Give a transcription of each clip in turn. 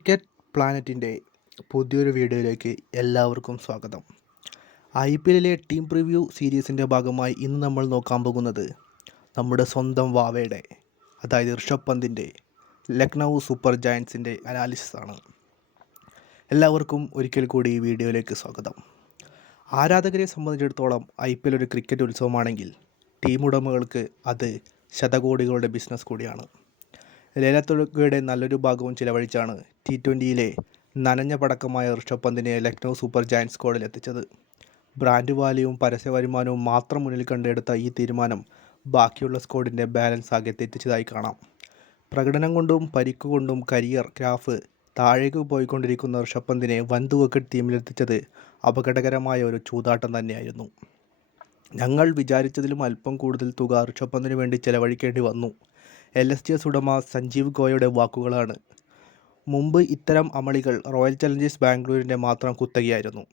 Cricket പ്ലാനറ്റിന്റെ പുതിയൊരു വീഡിയോയിലേക്ക് എല്ലാവർക്കും സ്വാഗതം. ഐ പി എല്ലിലെ ടീം പ്രിവ്യൂ സീരീസിന്റെ ഭാഗമായി ഇന്ന് നമ്മൾ നോക്കാൻ പോകുന്നത് നമ്മുടെ സ്വന്തം വാവയുടെ അതായത് ഋഷഭ് പന്തിന്റെ ലക്നൗ സൂപ്പർ ജയൻസിന്റെ അനാലിസിസ് ആണ്. എല്ലാവർക്കും ഒരിക്കൽ കൂടി ഈ വീഡിയോയിലേക്ക് സ്വാഗതം. ആരാധകരെ സംബന്ധിച്ചിടത്തോളം ഐ പി എൽ ഒരു ക്രിക്കറ്റ് ഉത്സവമാണെങ്കിൽ ടീം ഉടമകൾക്ക് അത് ശതകോടികളുടെ ബിസിനസ് കൂടിയാണ്. ലേലത്തുകയുടെ നല്ലൊരു ഭാഗവും ചിലവഴിച്ചാണ് ടി ട്വന്റിയിലെ നനഞ്ഞ പടക്കമായ ഋഷഭ് പന്തിനെ ലക്നൗ സൂപ്പർ ജയൻസ് സ്ക്വാഡിൽ എത്തിച്ചത്. ബ്രാൻഡ് വാല്യൂവും പരസ്യ വരുമാനവും മാത്രം മുന്നിൽ കണ്ടെടുത്ത ഈ തീരുമാനം ബാക്കിയുള്ള സ്ക്വാഡിന്റെ ബാലൻസ് ആകെ തെറ്റിച്ചതായി കാണാം. പ്രകടനം കൊണ്ടും പരിക്ക് കൊണ്ടും കരിയർ ഗ്രാഫ് താഴേക്ക് പോയിക്കൊണ്ടിരിക്കുന്ന ഋഷഭ് പന്തിനെ വൻതുവക്ക് ടീമിലെത്തിച്ചത് അപകടകരമായ ഒരു ചൂതാട്ടം തന്നെയായിരുന്നു. ഞങ്ങൾ വിചാരിച്ചതിലും അല്പം കൂടുതൽ തുക ഋഷഭ് പന്തിനു വേണ്ടി ചെലവഴിക്കേണ്ടി വന്നു. എൽ എസ് ടി എസ് ഉടമ സഞ്ജീവ് ഗോയയുടെ വാക്കുകളാണ്. മുമ്പ് ഇത്തരം അമളികൾ റോയൽ ചലഞ്ചേഴ്സ് ബാംഗ്ലൂരിന്റെ മാത്രം കുത്തകയായിരുന്നു.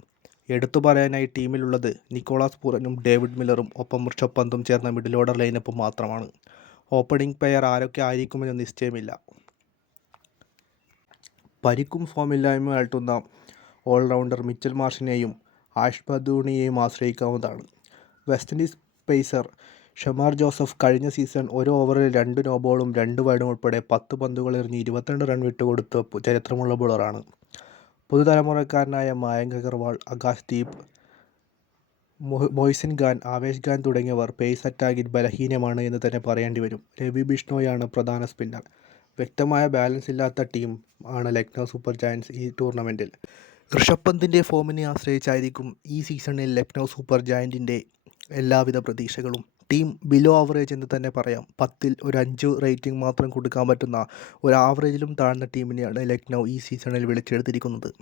എടുത്തു പറയാനായി ടീമിലുള്ളത് നിക്കോളാസ് പൂറനും ഡേവിഡ് മില്ലറും ഒപ്പം ഋഷഭ് പന്തും ചേർന്ന മിഡിൽ ഓർഡർ ലൈനപ്പ് മാത്രമാണ്. ഓപ്പണിംഗ് പെയർ ആരൊക്കെ ആയിരിക്കുമെന്ന് നിശ്ചയമില്ല. പരിക്കും ഫോമില്ലായ്മ അലട്ടുന്ന ഓൾറൗണ്ടർ മിച്ചൽ മാർഷിനെയും ആഷ് ബദൂണിയെയും ആശ്രയിക്കാവുന്നതാണ്. West Indies pacer Shamar Joseph കഴിഞ്ഞ സീസൺ ഒരു ഓവറിൽ രണ്ട് നോ ബോളും രണ്ട് വൈഡും ഉൾപ്പെടെ പത്ത് പന്തുകൾ എറിഞ്ഞ് ഇരുപത്തിരണ്ട് റൺ വിട്ടുകൊടുത്ത ചരിത്രമുള്ള ബോളറാണ്. പുതുതലമുറക്കാരനായ മായങ്ക് അഗർവാൾ ആകാശ് ദീപ് മൊയ്സിൻ ഖാൻ ആവേശ് ഖാൻ തുടങ്ങിയവർ പേസ് അറ്റാക്കിൽ ബലഹീനമാണ് എന്ന് തന്നെ പറയേണ്ടി വരും. രവി ബിഷ്ണോയാണ് പ്രധാന സ്പിന്നർ. വ്യക്തമായ ബാലൻസ് ഇല്ലാത്ത ടീം ആണ് ലക്നൗ സൂപ്പർ ജയൻസ് ഈ ടൂർണമെന്റിൽ ഋഷഭ് പന്തിന്റെ ഫോമിനെ ആശ്രയിച്ചായിരിക്കും ഈ സീസണിൽ ലക്നൗ സൂപ്പർ ജയന്റിന്റെ എല്ലാവിധ പ്രതീക്ഷകളും. ടീം ബിലോ ആവറേജ് എന്ന് തന്നെ പറയാം. പത്തിൽ ഒരു അഞ്ച് റേറ്റിംഗ് മാത്രം കൊടുക്കാൻ പറ്റുന്ന ഒരു ആവറേജിലും താഴ്ന്ന ടീമിനെയാണ് ലക്നൗ ഈ സീസണിൽ വിളിച്ചെടുത്തിരിക്കുന്നത്.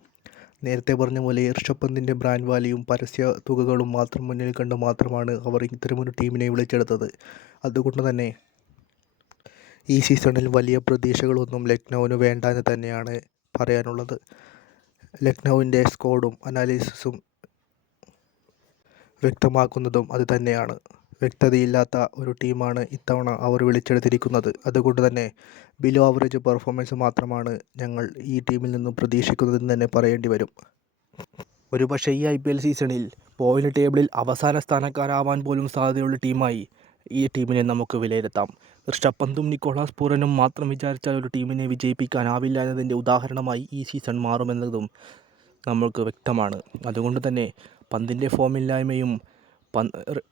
നേരത്തെ പറഞ്ഞ പോലെ ഋഷഭ് പന്തിന്റെ ബ്രാൻഡ് വാലിയും പരസ്യ തുകകളും മാത്രം മുന്നിൽ കണ്ട് മാത്രമാണ് അവർ ഇത്തരമൊരു ടീമിനെ വിളിച്ചെടുത്തത്. അതുകൊണ്ട് തന്നെ ഈ സീസണിൽ വലിയ പ്രതീക്ഷകളൊന്നും ലക്നൗവിന് വേണ്ട എന്ന് തന്നെയാണ് പറയാനുള്ളത്. ലക്നൗവിന്റെ സ്കോഡും അനാലിസിസും വ്യക്തമാക്കുന്നതും അത് തന്നെയാണ്. വ്യക്തതയില്ലാത്ത ഒരു ടീമാണ് ഇത്തവണ അവർ വിളിച്ചെടുത്തിരിക്കുന്നത്. അതുകൊണ്ട് തന്നെ ബിലോ ആവറേജ് പെർഫോമൻസ് മാത്രമാണ് ഞങ്ങൾ ഈ ടീമിൽ നിന്നും പ്രതീക്ഷിക്കുന്നതെന്ന് തന്നെ പറയേണ്ടി വരും. ഒരുപക്ഷെ ഈ ഐ പി എൽ സീസണിൽ പോയിന്റ് ടേബിളിൽ അവസാന സ്ഥാനക്കാരാവാൻ പോലും സാധ്യതയുള്ള ടീമായി ഈ ടീമിനെ നമുക്ക് വിലയിരുത്താം. ഋഷഭ് നിക്കോളാസ് പൂരനും മാത്രം വിചാരിച്ചാൽ ഒരു ടീമിനെ വിജയിപ്പിക്കാനാവില്ല എന്നതിന്റെ ഉദാഹരണമായി ഈ സീസൺ മാറുമെന്നതും നമ്മൾക്ക് വ്യക്തമാണ്. അതുകൊണ്ട് തന്നെ പന്തിന്റെ ഫോമില്ലായ്മയും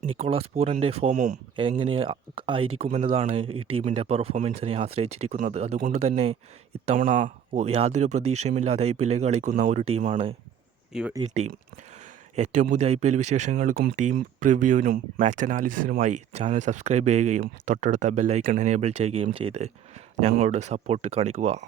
നിക്കോളാസ് പൂരന്റെ ഫോമും എങ്ങനെ ആയിരിക്കുമെന്നതാണ് ഈ ടീമിന്റെ പെർഫോമൻസിനെ ആശ്രയിച്ചിരിക്കുന്നത്. അതുകൊണ്ട് തന്നെ ഇത്തവണ യാതൊരു പ്രതീക്ഷയുമില്ലാതെ ഐ പി എല്ലിൽ കളിക്കുന്ന ഒരു ടീമാണ് ഈ ടീം. ഏറ്റവും പുതിയ ഐ പി എൽ വിശേഷങ്ങൾക്കും ടീം പ്രിവ്യൂവിനും മാച്ച് അനാലിസിനുമായി ചാനൽ സബ്സ്ക്രൈബ് ചെയ്യുകയും തൊട്ടടുത്ത ബെല്ലൈക്കൺ എനേബിൾ ചെയ്യുകയും ചെയ്ത് ഞങ്ങളോട് സപ്പോർട്ട് കാണിക്കുക.